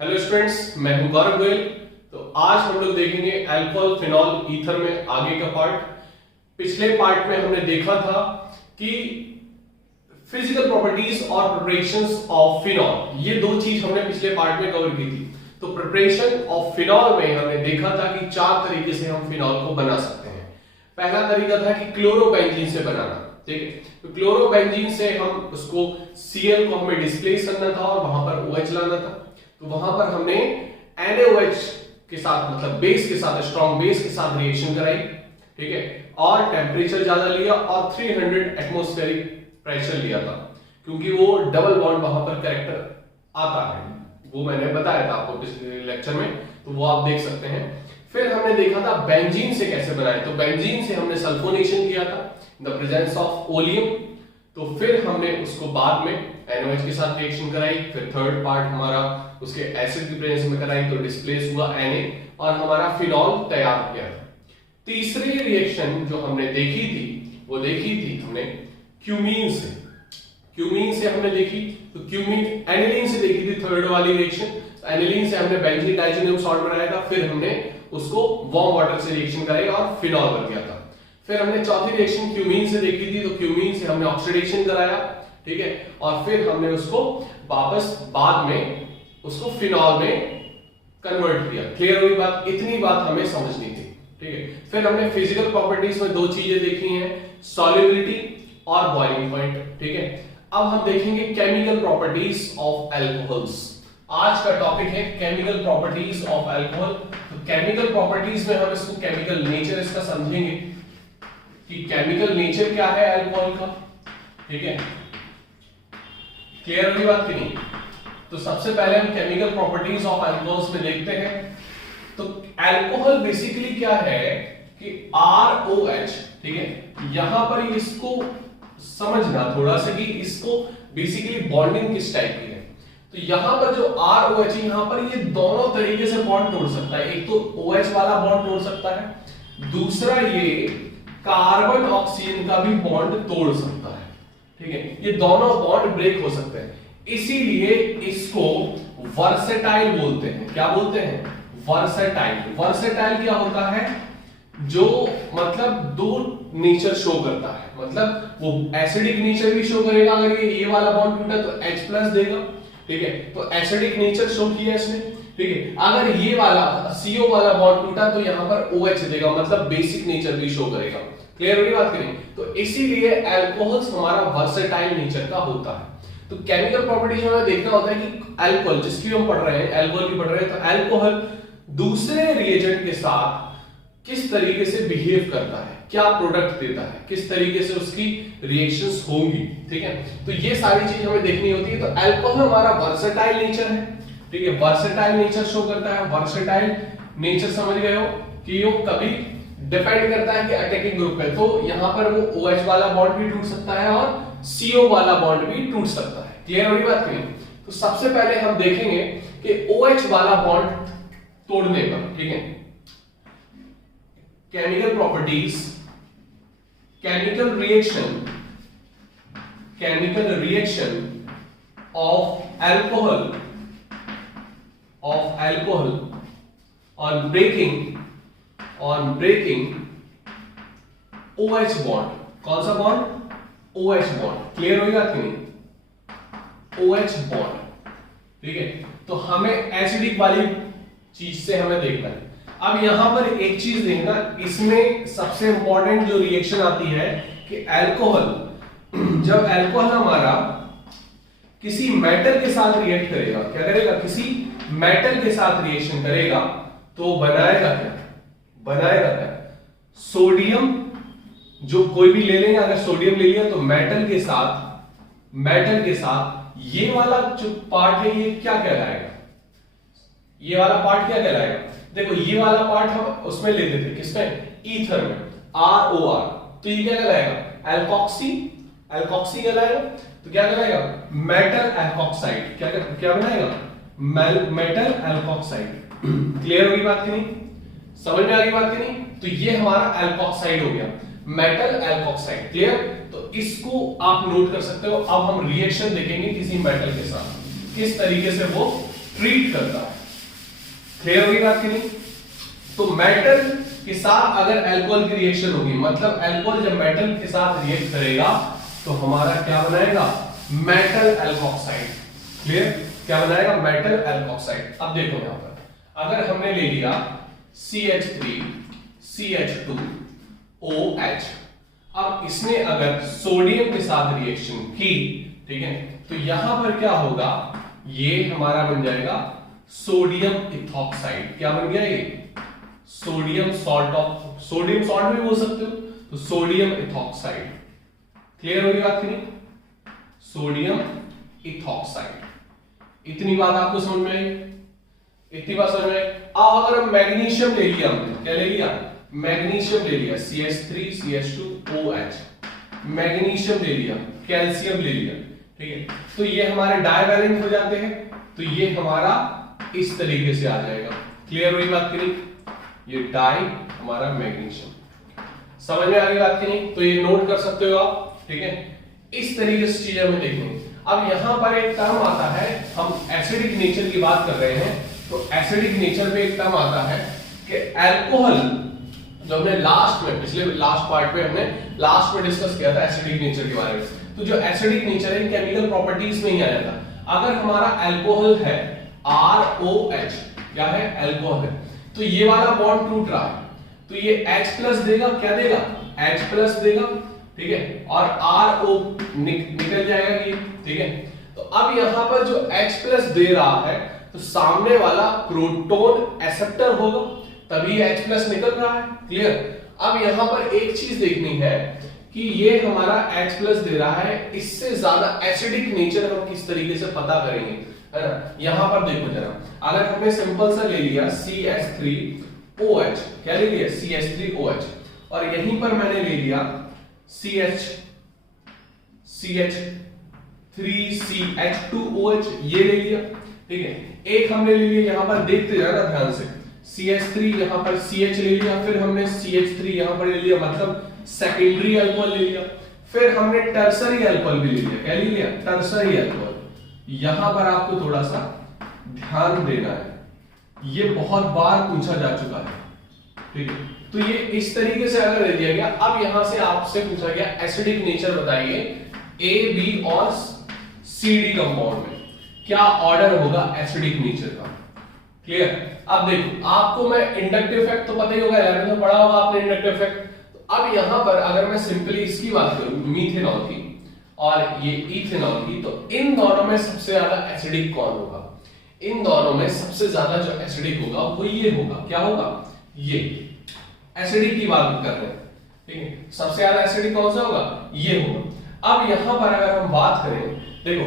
Hello students, मैं हूं गौरव गोयल। तो आज हम लोग देखेंगे अल्कोहल फिनॉल ईथर में आगे का पार्ट। पिछले पार्ट में हमने देखा था कि फिजिकल प्रॉपर्टीज और प्रिपरेशंस ऑफ फिनॉल, ये दो चीज हमने पिछले पार्ट में कवर की थी। तो प्रिपरेशन ऑफ फिनॉल में हमने देखा था कि चार तरीके से हम फिनॉल को बना सकते हैं। पहला तरीका था कि क्लोरोबेंजीन से बनाना, ठीक है। तो क्लोरोबेंजीन से हम उसको Cl को हमें डिस्प्लेस करना था और वहां पर OH लाना था। तो वहां पर हमने NaOH के साथ, मतलब बेस के साथ, स्ट्रॉन्ग बेस के साथ रिएक्शन कराई, ठीक है। और टेम्परेचर ज्यादा लिया और 300 एटमॉस्फेरिक प्रेशर लिया था, क्योंकि वो डबल बॉन्ड वहां पर कैरेक्टर आता है। वो मैंने बताया था आपको पिछले लेक्चर में, तो वो आप देख सकते हैं। फिर हमने देखा था बेंजीन से कैसे बनाए। तो बेंजीन से हमने सल्फोनेशन किया था in the presence of oleum. तो फिर हमने उसको बाद में NaOH के साथ रिएक्शन कराई। फिर थर्ड पार्ट हमारा उसके एसिड की प्रेजेंस में कराई, तो डिस्प्लेस हुआ Na और हमारा फिनॉल तैयार किया था। तीसरी रिएक्शन जो हमने देखी थी, वो देखी थी हमने क्यूमीन से। क्यूमीन से हमने देखी, तो क्यूमीन एनिलीन से देखी थी थर्ड वाली रिएक्शन। एनिलीन से हमने बेंजीन डाइजीनियम सॉल्ट बनाया था, फिर हमने उसको वार्म वाटर से रिएक्शन कराई और फिनॉल बन गया था। फिर हमने चौथी रिएक्शन क्यूमीन से देखी थी, तो क्यूमीन से हमने ऑक्सीडेशन कराया, ठीक है। और फिर हमने उसको वापस बाद में उसको फिनॉल में कन्वर्ट किया। क्लियर हुई बात? इतनी बात हमें समझनी थी, ठीक है। फिर हमने फिजिकल प्रॉपर्टीज में दो चीजें देखी हैं, सॉल्युबिलिटी और बॉइलिंग पॉइंट, ठीक है। अब हम देखेंगे केमिकल प्रॉपर्टीज ऑफ अल्कोहल्स। आज का टॉपिक है केमिकल प्रॉपर्टीज ऑफ अल्कोहल। तो केमिकल प्रॉपर्टीज में हम इसको केमिकल नेचर इसका समझेंगे कि केमिकल नेचर क्या है अल्कोहल का, ठीक है। क्लियर हुई बात कि नहीं? तो सबसे पहले हम केमिकल प्रॉपर्टीज ऑफ अल्कोहल्स में देखते हैं। तो अल्कोहल बेसिकली क्या है कि ROH, ठीक है। यहां पर इसको समझना थोड़ा सा कि इसको बेसिकली बॉन्डिंग किस टाइप की है। तो यहां पर जो ROH है, यहां पर ये दोनों तरीके से बॉन्ड तोड़ सकता है। एक तो OH वाला बॉन्ड तोड़ सकता है, दूसरा ये कार्बन ऑक्सीजन का भी बॉन्ड तोड़ सकता है, ठीक है। ये दोनों बॉन्ड ब्रेक हो सकते हैं, इसीलिए इसको वर्सेटाइल बोलते हैं। क्या बोलते हैं? वर्सेटाइल। वर्सेटाइल क्या होता है? जो मतलब दो नेचर शो करता है, मतलब वो एसिडिक नेचर भी शो करेगा। अगर ये वाला बॉन्ड टूटा तो H+ देगा, ठीक है। तो एसिडिक नेचर शो किया इसने, ठीक है। अगर ये वाला CO वाला बॉन्ड टूटा तो यहां पर OH देगा, मतलब बेसिक नेचर भी शो करेगा। क्लियर हुई बात करें? तो इसीलिए अल्कोहल्स हमारा वर्सेटाइल नेचर का होता है। तो केमिकल प्रॉपर्टीज में देखना होता है कि अल्कोहल, जिसकी हम पढ़ रहे हैं, अल्कोहल की पढ़ रहे हैं, तो अल्कोहल दूसरे रिएजेंट के साथ किस तरीके से बिहेव करता है, क्या प्रोडक्ट देता है, किस तरीके से उसकी रिएक्शंस होंगी, ठीक है। तो ये सारी चीज हमें देखनी होती है। तो अल्कोहल हमारा वर्सेटाइल नेचर है, ठीक है। वर्सेटाइल नेचर शो करता है। वर्सेटाइल नेचर समझ गए हो कि ये कभी डिपेंड करता है कि अटैकिंग ग्रुप है, तो यहां पर वो OH वाला बॉन्ड भी टूट सकता है और CO वाला बॉन्ड भी टूट सकता है। क्लियर हुई बात नहीं? तो सबसे पहले हम देखेंगे कि OH वाला बॉन्ड तोड़ने पर, ठीक है, chemical properties, chemical reaction of alcohol on breaking OH bond. कौन सा बॉन्ड? OH bond. क्लियर होगा कि नहीं? OH बॉन्ड, ठीक है। तो हमें एसिडिक वाली चीज से हमें देखना है। अब यहां पर एक चीज देखना, इसमें सबसे इंपॉर्टेंट जो रिएक्शन आती है कि अल्कोहल, जब अल्कोहल हमारा किसी मेटल के साथ रिएक्ट करेगा, क्या करेगा? किसी मेटल के साथ रिएक्शन करेगा, तो बनाएगा क्या? बनाएगा क्या? सोडियम, जो कोई भी ले लेंगे, अगर सोडियम ले लिया तो मेटल के साथ ये वाला जो पार्ट है, ये क्या कहलाएगा? ये वाला पार्ट क्या कहलाएगा? देखो, ये वाला पार्ट हम उसमें लेते थे, किसमें? ईथर में, ROR। तो ये क्या कहलाएगा? एल्कोक्सी कहलाएगा। तो क्या कहलाएगा? Metal alkoxide. क्या बनाएगा? Metal alkoxide. क्लियर होगी बात की नहीं? समझ में आ गई बात की नहीं? तो ये हमारा एल्कोक्साइड हो गया, मेटल एल्कोक्साइड। क्लियर? तो इसको आप नोट कर सकते हो। अब हम रिएक्शन देखेंगे किसी मेटल के साथ, किस तरीके से वो ट्रीट करता है। क्लियर होगी बात की नहीं? तो मेटल के साथ अगर अल्कोहल की रिएक्शन होगी, मतलब अल्कोहल जब मेटल के साथ रिएक्ट करेगा तो हमारा क्या बनाएगा? Metal alkoxide. क्लियर? क्या बनाएगा? Metal alkoxide. अब देखो यहां पर अगर हमने ले लिया CH3 CH2OH, अब इसने अगर सोडियम के साथ रिएक्शन की, ठीक है, तो यहां पर क्या होगा? ये हमारा बन जाएगा सोडियम इथॉक्साइड। क्या बन गया ये? सोडियम सॉल्ट भी बोल सकते हो, तो सोडियम इथॉक्साइड। क्लियर होगी बात की नहीं? Sodium ethoxide. इतनी बात आपको समझ में आई? इतनी बात समझ में आई? अब अगर हम मैग्नीशियम ले लिया, हमने क्या ले लिया? मैग्नीशियम ले लिया, CH3 CH2OH, मैग्नीशियम ले लिया, कैल्शियम ले लिया, ठीक है, तो ये हमारे डाइवैलेंट हो जाते हैं, तो ये हमारा इस तरीके से आ जाएगा। क्लियर हुई बात की नहीं? ये डाई हमारा मैग्नीशियम। समझ में आ गई बात की नहीं? तो ये नोट कर सकते हो आप, ठीक है। इस तरीके से चीजें हमें देखनी। अब यहां पर एक टर्म आता है, हम एसिडिक नेचर की बात कर रहे हैं, तो एसिडिक नेचर पे एक टर्म आता है कि अल्कोहल, जो हमने लास्ट में पिछले लास्ट पार्ट में हमने लास्ट में डिस्कस किया था एसिडिक नेचर के बारे में, तो जो एसिडिक नेचर है केमिकल प्रॉपर्टीज में ही आ जाता है। अगर हमारा अल्कोहल है ROH, क्या है? अल्कोहल है, तो ये वाला बॉन्ड टूट रहा है, तो ये H+ देगा, क्या देगा? H+ देगा, ठीक है, और RO निकल जाएगा ये, ठीक है। तो अब यहां पर जो H+ दे रहा है, तो सामने वाला प्रोटॉन एक्सेप्टर होगा, तभी H+ निकल रहा है। क्लियर? अब यहां पर एक चीज देखनी है कि ये हमारा H+ दे रहा है, इससे ज्यादा एसिडिक नेचर हम किस तरीके से पता करेंगे, है ना? यहां पर देखो जरा, अगर हमने सिंपल सा ले लिया CH3OH, क्या ले लिया? CH3OH, और यहीं पर मैंने ले लिया CH3CH2OH, ये ले लिया, ठीक है। एक हमने ले लिया, यहां पर देखते जाना ध्यान से, CH3 यहां पर CH ले लिया, फिर हमने CH3 यहां पर ले लिया, मतलब सेकेंडरी अल्कोहल ले लिया, फिर हमने टर्सरी अल्कोहल भी ले लिया। क्या ले लिया? Tertiary alcohol. यहां पर आपको थोड़ा सा ध्यान देना है, ये बहुत बार पूछा जा चुका है, ठीक है। तो ये इस तरीके से अगर दे दिया गया, अब यहां से आपसे पूछा गया एसिडिक नेचर बताइए A, B और CD कंपाउंड में क्या ऑर्डर होगा एसिडिक नेचर का। क्लियर? अब देखो, आपको मैं इंडक्टिव इफेक्ट तो पता ही होगा, 11th में पढ़ा होगा आपने इंडक्टिव इफेक्ट। तो अब यहां पर अगर मैं सिंपली इसकी बात करूं, मीथेनॉल की और ये इथेनॉल की, तो इन दोनों में सबसे ज्यादा एसिडिक कौन होगा? इन दोनों में सबसे ज्यादा जो एसिडिक होगा वो ये होगा। क्या होगा? ये एसिडिक की बात कर रहे हैं, ठीक है। सबसे ज्यादा एसिडिक कौन सा होगा? ये होगा। अब यहां पर अगर हम बात करें, देखो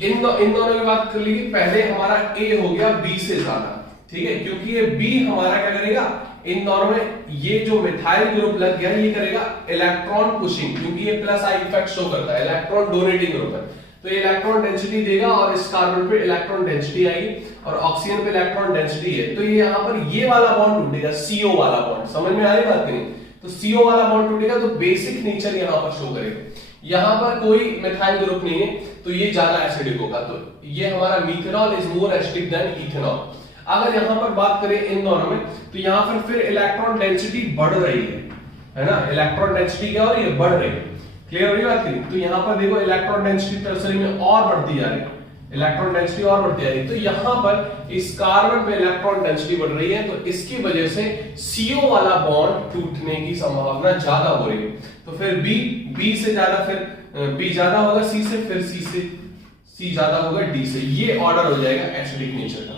इन दोनों की बात कर ली, पहले हमारा A हो गया B से ज्यादा, ठीक है, क्योंकि ये B हमारा क्या करेगा, इन दोनों में ये जो मिथाइल ग्रुप लग गया ये करेगा इलेक्ट्रॉन पुशिंग, क्योंकि ये प्लस आई इफेक्ट शो करता है, इलेक्ट्रॉन डोनेटिंग ग्रुप है, तो ये इलेक्ट्रॉन डेंसिटी देगा और इस कार्बन पे इलेक्ट्रॉन डेंसिटी आएगी और ऑक्सीजन पे इलेक्ट्रॉन डेंसिटी है, तो ये यहां पर ये वाला बॉन्ड टूटेगा, CO वाला बॉन्ड। समझ में आ रही बात नहीं? तो CO वाला बॉन्ड टूटेगा तो बेसिक नेचर यहां पर शो करेगा। यहां पर कोई मिथाइल ग्रुप नहीं है, तो ये ज्यादा एसिडिक होगा, तो ये हमारा methanol is more acidic then ethanol. अगर यहां पर बात करें इन दोनों में, तो यहां पर फिर इलेक्ट्रॉन डेंसिटी बढ़ रही है ना, इलेक्ट्रॉन डेंसिटी क्या हो रही है? बढ़ रही है। क्लियर हो रही बात की? तो यहां पर देखो इलेक्ट्रॉन डेंसिटी टर्सरी में और बढ़ती जा रही है, इलेक्ट्रॉन डेंसिटी और बढ़ती जा रही है, तो यहां पर इस कार्बन पे इलेक्ट्रॉन डेंसिटी बढ़ रही है, तो इसकी वजह से CO वाला बॉन्ड टूटने की संभावना ज्यादा हो रही है। तो फिर B से ज्यादा, फिर B ज्यादा होगा C से, फिर C ज्यादा होगा D से। ये ऑर्डर हो जाएगा एसिडिक नेचर का,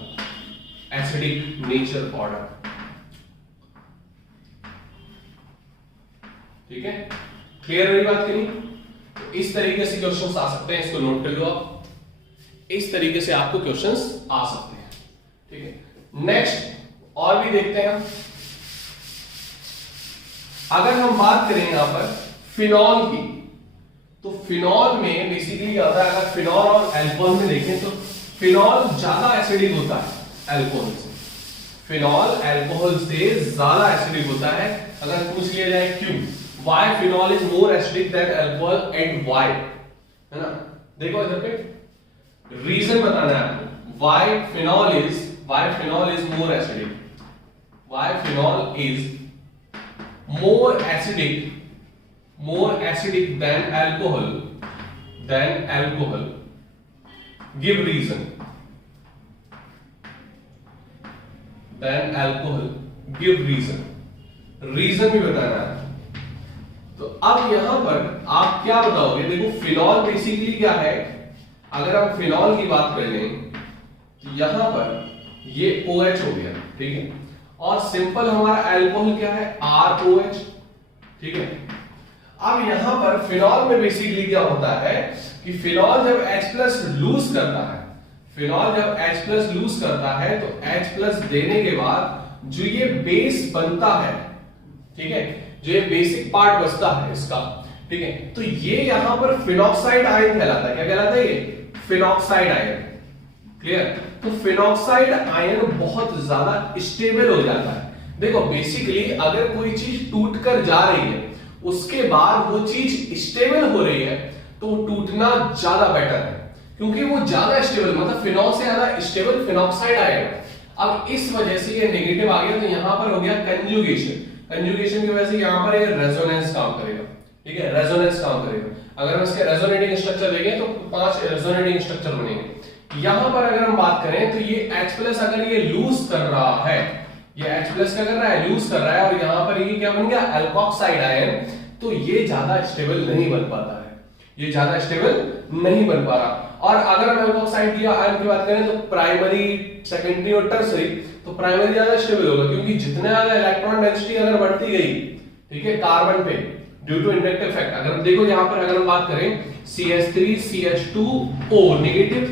एसिडिक नेचर ऑर्डर। ठीक है, क्लियर रही बात की नहीं? तो इस तरीके से क्वेश्चंस आ सकते हैं, इसको नोट कर लो आप, इस तरीके से आपको क्वेश्चंस आ सकते हैं। ठीक है, नेक्स्ट और भी देखते हैं। अगर हम बात करें यहां पर फिनॉल की, तो फिनॉल में बेसिकली क्या होता है, अगर फिनॉल और अल्कोहल में देखें तो फिनॉल ज्यादा एसिडिक होता है अल्कोहल से, फिनॉल अल्कोहल से ज्यादा एसिडिक होता है। अगर पूछ लिया जाए क्यों, why phenol is more acidic than alcohol and why, है ना? देखो इधर पे रीजन बताना है आपको, why phenol is more acidic? Why phenol is more acidic than alcohol? Give reason. Than alcohol. Give reason. Reason भी बताना है। तो अब यहां पर आप क्या बताओगे? देखो फिनॉल बेसिकली क्या है, अगर हम फिनॉल की बात करें तो यहां पर ये OH हो गया, ठीक है, और सिंपल हमारा अल्कोहल क्या है? ROH, ठीक है। अब यहां पर फिनॉल में बेसिकली क्या होता है कि फिनॉल जब H+ लूज करता है, तो H+ देने के बाद जो ये बेस बनता है, ठीक है, जो ये बेसिक पार्ट बचता है इसका, ठीक है, तो ये यहां पर फिनॉक्साइड आयन कहलाता है। क्या कहलाता है? ये फिनॉक्साइड आयन। क्लियर? तो फिनॉक्साइड आयन बहुत ज्यादा स्टेबल हो जाता है। देखो बेसिकली अगर कोई चीज टूट कर जा रही है, उसके बाद वो चीज स्टेबल हो रही है, तो टूटना ज्यादा बेटर है, क्योंकि वो ज्यादा स्टेबल, मतलब फिनॉल से ज्यादा स्टेबल फिनॉक्साइड आयन। अब इस वजह से ये नेगेटिव आ गया, तो यहां पर हो गया कंजुगेशन की वजह से यहां पर ये रेजोनेंस काम करेगा, ठीक है, रेजोनेंस काम करेगा। अगर हम इसके रेजोनेटिंग स्ट्रक्चर देखें तो 5 रेजोनेटिंग स्ट्रक्चर बनेंगे। यहां पर अगर हम बात करें तो ये H+ अगर ये लूज कर रहा है, ये H+ क्या कर रहा है? लूज कर रहा है, और यहां पर ये क्या बन गया? Alkoxide ion. तो ये ज्यादा स्टेबल नहीं बन पाता है, ये ज्यादा स्टेबल नहीं बन पा रहा। और अगर हम अल्कोक्साइड की आयन की बात करें तो प्राइमरी, सेकेंडरी और टर्सरी, तो प्राइमरी ज्यादा स्टेबल होगा, क्योंकि जितना ज्यादा इलेक्ट्रॉन डेंसिटी अगर बढ़ती गई, ठीक है, कार्बन पे ड्यू टू इंडक्टिव इफेक्ट। अगर देखो यहां पर अगर हम बात करें CH3 CH2O नेगेटिव,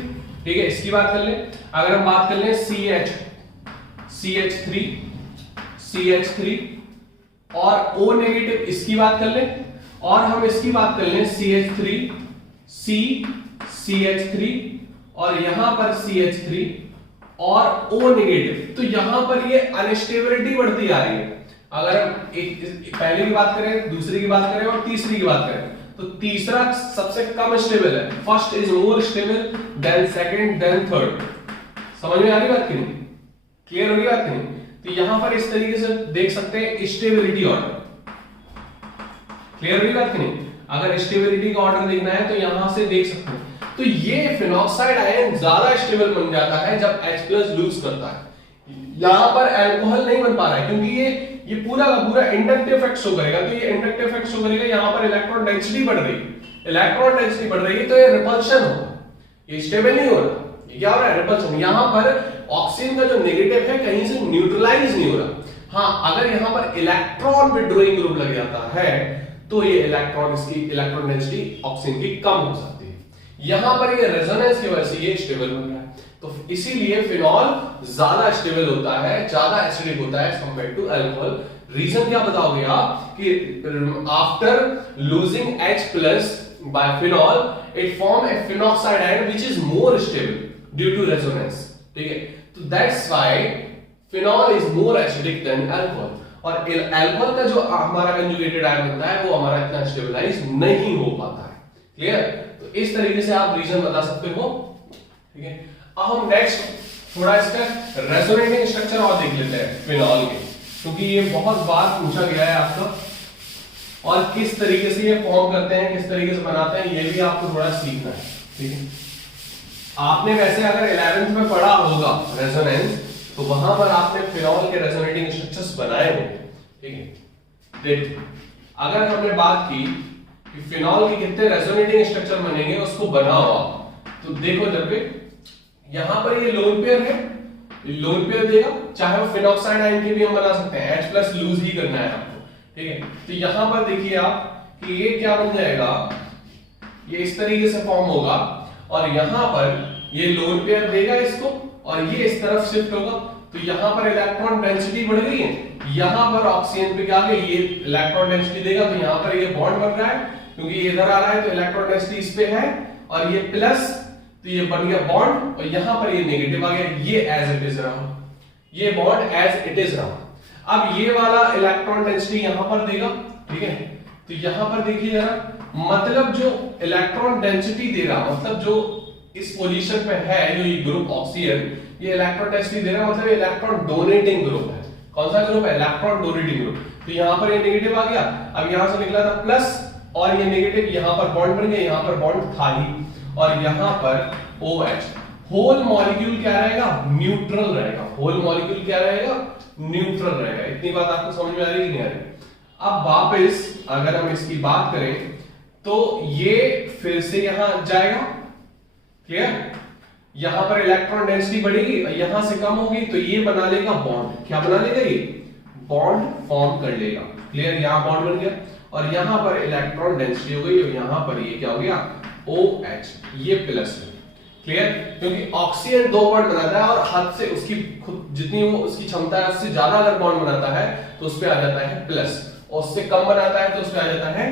ठीक है, इसकी बात कर ले। अगर हम बात कर ले CH3 और O नेगेटिव, इसकी बात कर ले, और हम इसकी बात कर ले CH3 CH3 और यहां पर CH3 और O नेगेटिव, तो यहां पर ये अनस्टेबिलिटी बढ़ती जा रही है। अगर हम एक पहले की बात करें, दूसरी की बात करें और तीसरी की बात करें, तो तीसरा सबसे कम स्टेबल है। First is more stable than second than third. समझ में आ रही बात की नहीं? क्लियर हो गई बात की नहीं? तो यहां पर इस तरीके से देख सकते हैं स्टेबिलिटी ऑर्डर। क्लियर हो गई बात की नहीं? अगर स्टेबिलिटी का ऑर्डर देखना है तो यहां से देख सकते हैं। तो ये फिनॉक्साइड आयन ज्यादा स्टेबल बन जाता है जब H+ लूज करता है। यहां पर अल्कोहल नहीं बन पा रहा है, क्योंकि ये पूरा का पूरा इंडक्टिव इफेक्ट शो करेगा। तो ये इंडक्टिव इफेक्ट शो करेगा, यहां पर इलेक्ट्रॉन डेंसिटी बढ़ रही है, तो ये रिपल्शन होगा, ये स्टेबल नहीं हो रहा। ये क्या हो रहा है? रिपल्शन। यहां पर ऑक्सीजन का जो नेगेटिव है कहीं से न्यूट्रलाइज नहीं हो रहा। हां, अगर यहां पर इलेक्ट्रॉन विड्रॉइंग ग्रुप लग जाता है तो ये इलेक्ट्रॉन डेंसिटी ऑक्सीजन की कम हो सकती है। यहां पर ये रेजोनेंस की वजह से ये स्टेबल बन रहा है। तो इसीलिए फिनॉल ज्यादा स्टेबल होता है, ज्यादा एसिडिक होता है कंपेयर टू अल्कोहल। रीजन क्या बताओगे आप कि after losing H+ by phenol it form a phenoxide ion which is more stable due to resonance, ठीक है। तो that's why phenol is more acidic than alcohol। और अल्कोहल का जो हमारा कंजुगेटेड आयन बनता है वो हमारा इतना स्टेबलाइज नहीं हो पाता है। क्लियर? तो इस तरीके से आप रीजन बता सकते हो, ठीक है। अब हम नेक्स्ट थोड़ा इसका रेजोनेटिंग स्ट्रक्चर और देख लेते हैं फिनॉल के, क्योंकि ये बहुत बार पूछा गया है आपका, और किस तरीके से ये फॉर्म करते हैं, किस तरीके से बनाते हैं, ये भी आपको थोड़ा सीखना है, ठीक है। आपने वैसे अगर 11th में पढ़ा होगा रेजोनेंस, तो वहां पर आपने फिनॉल के रेजोनेटिंग स्ट्रक्चर्स बनाए होंगे, ठीक है। देखो अगर हमने बात की कि फिनॉल के कितने रेजोनेटिंग स्ट्रक्चर बनेंगे, उसको बनाओ आप, तो देखो जब पे यहां पर ये लोन पेयर है, लोन पेयर देगा, चाहे वो फिनॉक्साइड आयन के भी हम बना सकते हैं, H+ लूज ही करना है आपको, ठीक है। तो यहां पर देखिए आप कि ये क्या बन जाएगा, ये इस तरीके से फॉर्म होगा, और यहां पर ये लोन पेयर देगा इसको, और ये इस तरफ शिफ्ट होगा। तो यहां पर इलेक्ट्रॉन डेंसिटी बढ़ गई है, यहां पर ऑक्सीजन पे क्या आ गया, ये इलेक्ट्रॉन डेंसिटी देगा, तो यहां पर ये बॉन्ड बन रहा है, क्योंकि ये इधर आ रहा है तो इलेक्ट्रॉन डेंसिटी इस पे है, और ये प्लस, तो ये बन गया बॉन्ड, और यहां पर ये नेगेटिव आ गया, ये एज इट इज रहा, ये बॉन्ड एज इट इज रहा। अब ये वाला इलेक्ट्रॉन डेंसिटी यहां पर देगा, ठीक है। तो यहां पर देखिए जरा, मतलब जो इलेक्ट्रॉन डेंसिटी दे रहा, मतलब जो इस पोजीशन पे है जो ये ग्रुप ऑक्सीजन, ये इलेक्ट्रॉन डेंसिटी दे रहा है, मतलब ये इलेक्ट्रॉन डोनेटिंग ग्रुप है। कौन सा ग्रुप है? Electron donating group. तो यहां पर ये नेगेटिव आ गया, अब यहां से निकला था प्लस और ये नेगेटिव, यहां पर बॉन्ड बन गया, यहां पर बॉन्ड था ही, और यहां पर OH। होल मॉलिक्यूल क्या रहेगा? न्यूट्रल रहेगा। होल मॉलिक्यूल क्या रहेगा? न्यूट्रल रहेगा। इतनी बात आपको समझ में आ रही है कि नहीं आ रही? अब वापस अगर हम इसकी बात करें तो ये फिर से यहां जाएगा, क्लियर? यहां पर इलेक्ट्रॉन डेंसिटी बढ़ेगी, यहां से कम होगी, तो ये बना लेगा बॉन्ड। क्या बना लेगा? ये बॉन्ड फॉर्म कर लेगा, क्लियर? यहां बॉन्ड बन गया और यहां पर इलेक्ट्रॉन डेंसिटी हो गई और यहां पर ये क्या हो गया? OH, ये प्लस है, क्लियर? क्योंकि ऑक्सीजन 2 बॉन्ड बनाता है और हद से उसकी खुद जितनी वो उसकी क्षमता है उससे ज्यादा अगर बॉन्ड बनाता है तो उस पे आ जाता है प्लस, और उससे कम बनाता है तो उस पे आ जाता है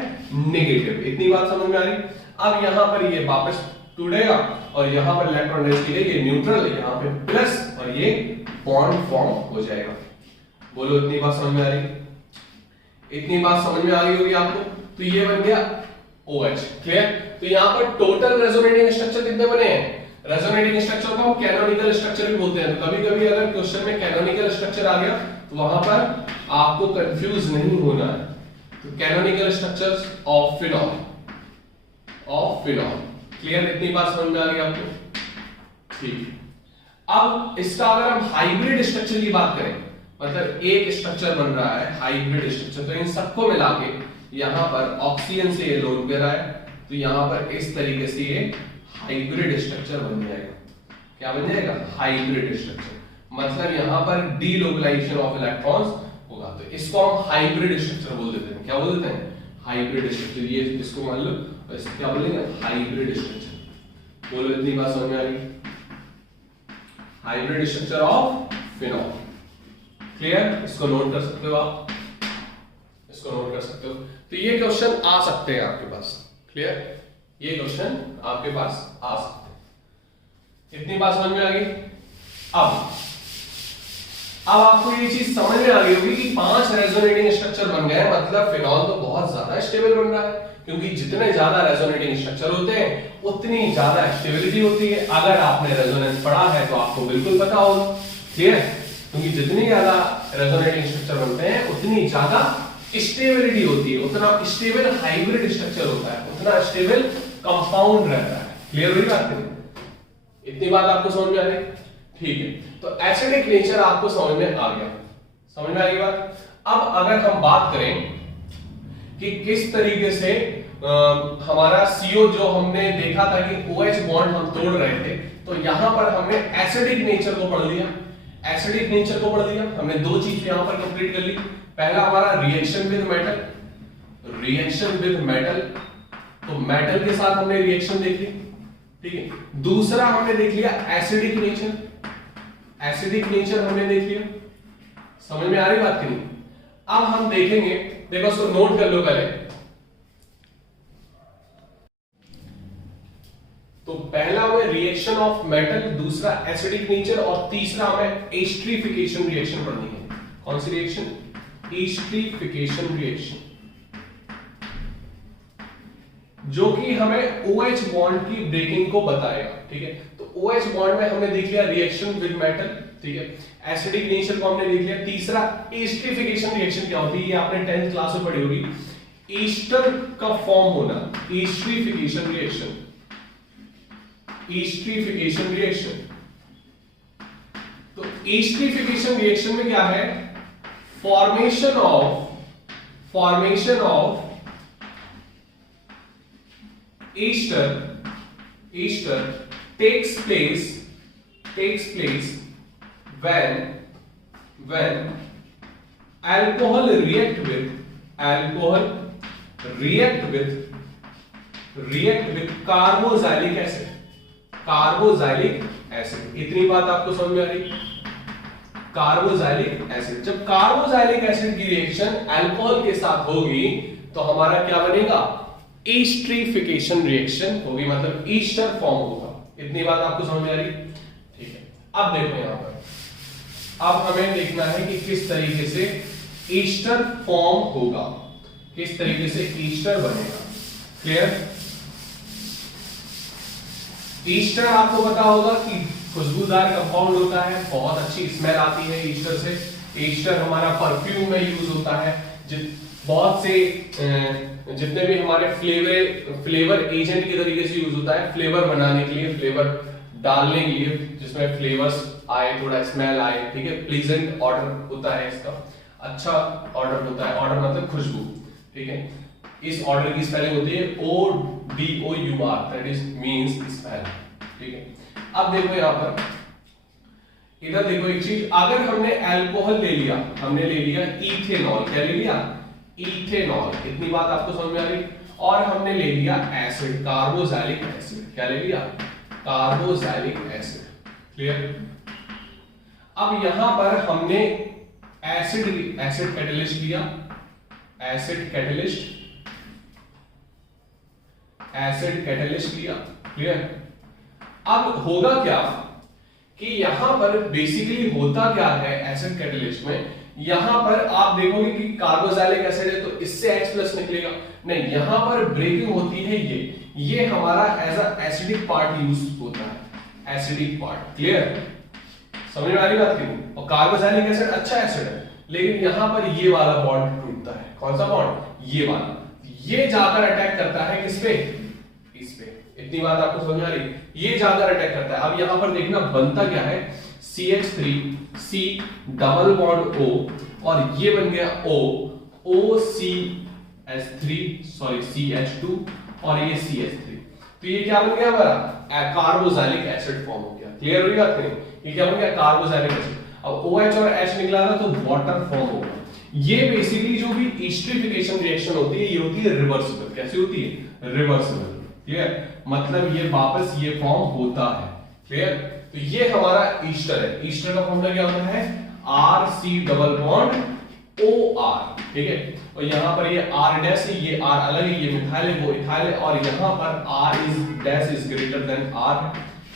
नेगेटिव। इतनी बात समझ में आ रही? अब यहां पर ये वापस टूटेगा और यहां पर इलेक्ट्रॉन डेंसिटी ये न्यूट्रल, यहां पे प्लस और ये बॉन्ड फॉर्म हो जाएगा। बोलो इतनी बात समझ में आ रही? इतनी बात समझ में आ रही होगी आपको? तो ये बन गया OH, क्लियर? तो यहां पर टोटल रेजोनेटिंग स्ट्रक्चर कितने बने हैं? रेजोनेटिंग स्ट्रक्चर को हम कैनोनिकल स्ट्रक्चर भी बोलते हैं। तो कभी-कभी अगर क्वेश्चन में कैनोनिकल स्ट्रक्चर आ गया तो वहां पर आपको कंफ्यूज नहीं होना है। तो canonical structures of phenol, clear? इतनी बात समझ में आ गई आपको? ठीक। अब इसका अगर हम हाइब्रिड स्ट्रक्चर की बात करें, मतलब एक स्ट्रक्चर बन रहा है हाइब्रिड स्ट्रक्चर, तो इन सबको मिला के यहां पर ऑक्सीजन से ये लोन पे रहा है, तो यहां पर इस तरीके से ये हाइब्रिड स्ट्रक्चर बन जाएगा। क्या बन जाएगा? Hybrid structure. मतलब यहां पर डीलोकलाइजेशन ऑफ इलेक्ट्रॉन्स होगा, तो इसको हम हाइब्रिड स्ट्रक्चर बोल देते हैं। क्या बोल देते हैं? Hybrid structure. ये इसको मान लो, इसको क्या बोलेंगे? Hybrid structure. बोलो इतनी बात समझ में आ गई? Hybrid structure of phenol, clear? इसको नोट कर सकते हो आप, इसको नोट कर सकते हो। तो ये क्वेश्चन आ सकते हैं आपके पास, क्लियर? ये क्वेश्चन आपके पास आ सकते हैं। इतनी बात समझ में आ गई? अब आपको ये चीज समझ में आ गई होगी कि 5 रेजोनेटिंग स्ट्रक्चर बन गए, मतलब फिनॉल तो बहुत ज्यादा स्टेबल बन रहा है, क्योंकि जितने ज्यादा रेजोनेटिंग स्ट्रक्चर होते हैं उतनी ज्यादा स्टेबिलिटी होती है। अगर आपने रेजोनेंस पढ़ा है तो आपको बिल्कुल पता होगा, क्लियर? क्योंकि जितनी ज्यादा रेजोनेटिंग स्ट्रक्चर बनते हैं उतनी ज्यादा स्टेबिलिटी होती है, उतना स्टेबल हाइब्रिड स्ट्रक्चर होता है, उतना स्टेबल कंपाउंड रहता है। क्लियर हुई बात? इतनी बात आपको समझ में आ गई? ठीक है, तो एसिडिक नेचर आपको समझ में आ गया, समझ में आ गई बात? अब अगर हम बात करें कि किस तरीके से हमारा CO जो हमने देखा था कि OH बॉन्ड हम तोड़ रहे थे, तो यहां पर हमने एसिडिक नेचर को पढ़ लिया। एसिडिक नेचर को पढ़ लिया हमने, 2 चीज यहां पर कंप्लीट कर ली। पहला हमारा reaction with metal, reaction with metal, तो मेटल के साथ हमने रिएक्शन देख ली, ठीक है। दूसरा हमने देख लिया एसिडिक नेचर, एसिडिक नेचर हमने देख लिया। समझ में आ रही बात की नहीं? अब हम देखेंगे, देखो इसको नोट कर लो पहले। तो पहला हमें रिएक्शन ऑफ मेटल, दूसरा एसिडिक नेचर और तीसरा हमें एस्टरीफिकेशन रिएक्शन पढ़नी है। कौन सी रिएक्शन? एस्टरीफिकेशन रिएक्शन, जो कि हमें OH बॉन्ड की ब्रेकिंग को बताएगा, ठीक है। तो OH बॉन्ड में हमने देख लिया रिएक्शन विद मेटल, ठीक है। एसिडिक नेचर को हमने देख लिया। तीसरा एस्टरीफिकेशन रिएक्शन क्या होती है, ये आपने 10th क्लास में पढ़ी होगी। ईस्टर का फॉर्म होना, एस्टरीफिकेशन रिएक्शन, एस्टरीफिकेशन रिएक्शन। तो एस्टरीफिकेशन रिएक्शन में क्या है? Formation of ester takes place when alcohol react with carboxylic acid। इतनी बात आपको समझ में आ रही? कार्बोक्सिलिक एसिड, जब कार्बोक्सिलिक एसिड की रिएक्शन अल्कोहल के साथ होगी तो हमारा क्या बनेगा? एस्टरीफिकेशन रिएक्शन होगी, मतलब ईस्टर फॉर्म होगा। इतनी बात आपको समझ में आ रही? ठीक है। अब देखो यहां पर, अब हमें देखना है कि किस तरीके से ईस्टर फॉर्म होगा, किस तरीके से ईस्टर बनेगा। क्लियर? ईस्टर आपको पता होगा कि खुशबूदार कंपाउंड होता है, बहुत अच्छी स्मेल आती है ईस्टर से। ईस्टर हमारा परफ्यूम में यूज होता है। बहुत से जितने भी हमारे फ्लेवर एजेंट के तरीके से यूज होता है, फ्लेवर बनाने के लिए, फ्लेवर डालने के लिए, जिसमें फ्लेवर्स आए, थोड़ा स्मेल आए, ठीक है। प्लीजेंट ऑर्डर होता है इसका, अच्छा ऑर्डर होता है। ऑर्डर मतलब खुशबू, ठीक है। इस ऑर्डर की स्पेलिंग होती है ODOUR, that is means smell, ठीक है। अब देखो यहां पर, इधर देखो एक चीज, अगर हमने अल्कोहल ले लिया, हमने ले लिया इथेनॉल, क्या ले लिया? इथेनॉल, इतनी बात आपको समझ में आ रही। और हमने ले लिया एसिड, कार्बोक्सिलिक एसिड, क्या ले लिया? Carboxylic acid, clear. अब यहां पर हमने एसिड कैटलिस्ट लिया, एसिड कैटलिस्ट लिया, क्लियर। अब होगा क्या कि यहां पर बेसिकली होता क्या है एसिड कैटलिस्ट में, यहां पर आप देखोगे कि कार्बोक्सिलिक एसिड है तो इससे H+ निकलेगा, नहीं, यहां पर ब्रेकिंग होती है, ये हमारा as a acidic part use होता है, एसिडिक पार्ट, क्लियर। समझ में आ रही बात की? और कार्बोक्सिलिक एसिड अच्छा एसिड है, लेकिन यहां पर ये वाला बॉन्ड टूटता है। कौन सा बॉन्ड? ये वाला। ये जाकर अटैक करता है किस पे? इस पे। इतनी बात आपको समझ में आ रही? ये जाकर अटैक करता है। अब यहां पर देखना बनता क्या है, CH3C डबल बॉन्ड O, और ये बन गया O, CH2 और ये CH3। तो ये क्या बन गया हमारा? कार्बोक्सिलिक एसिड फॉर्म हो गया। क्लियर हुई बात नहीं? ये क्या बन गया? Carboxylic acid. अब OH और H निकला था तो वाटर फॉर्म होगा। ये बेसिकली जो भी एस्टरिफिकेशन रिएक्शन होती है, ये होती है रिवर्सिबल। कैसी होती है? Reversible, clear. मतलब ये वापस ये फॉर्म होता है, क्लियर। तो ये हमारा ईस्टर है। ईस्टर का फॉर्मूला क्या होता है? RC डबल बॉन्ड OR, ठीक है। और यहां पर ये R डैश है, ये R अलग है, ये मिथाइल है, वो इथाइल है, और यहां पर R is dash is greater than R,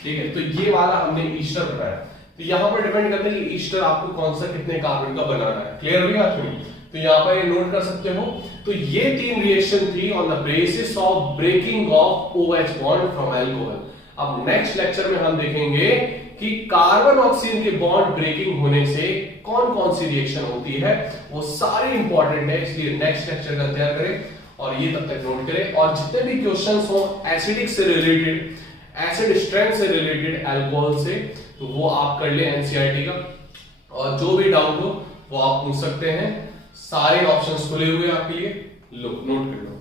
ठीक है। तो ये वाला हमने ईस्टर बनाया। तो यहां पर डिपेंड करता है कि ईस्टर आपको कौन सा कितने कार्बन का बनाना है। क्लियर हो गया थोड़ी? तो यहां पर ये नोट कर सकते हो। तो ये तीन रिएक्शन थी on the basis of breaking of OH bond from alcohol. अब नेक्स्ट लेक्चर में हम देखेंगे कि कार्बन ऑक्सीजन के बॉन्ड ब्रेकिंग होने से कौन कौन सी रिएक्शन होती है, वो सारे इंपॉर्टेंट है, इसलिए नेक्स्ट लेक्चर का तैयार करें और ये तब तक नोट करें। और जितने भी क्वेश्चंस हो एसिडिक से रिलेटेड, एसिड स्ट्रेंथ से रिलेटेड, अल्कोहल से, तो वो आप कर ले एनसीईआरटी का। और जो भी डाउट हो वो आप पूछ सकते हैं, सारे ऑप्शंस खुले हुए आपके लिए, लो नोट कर लो।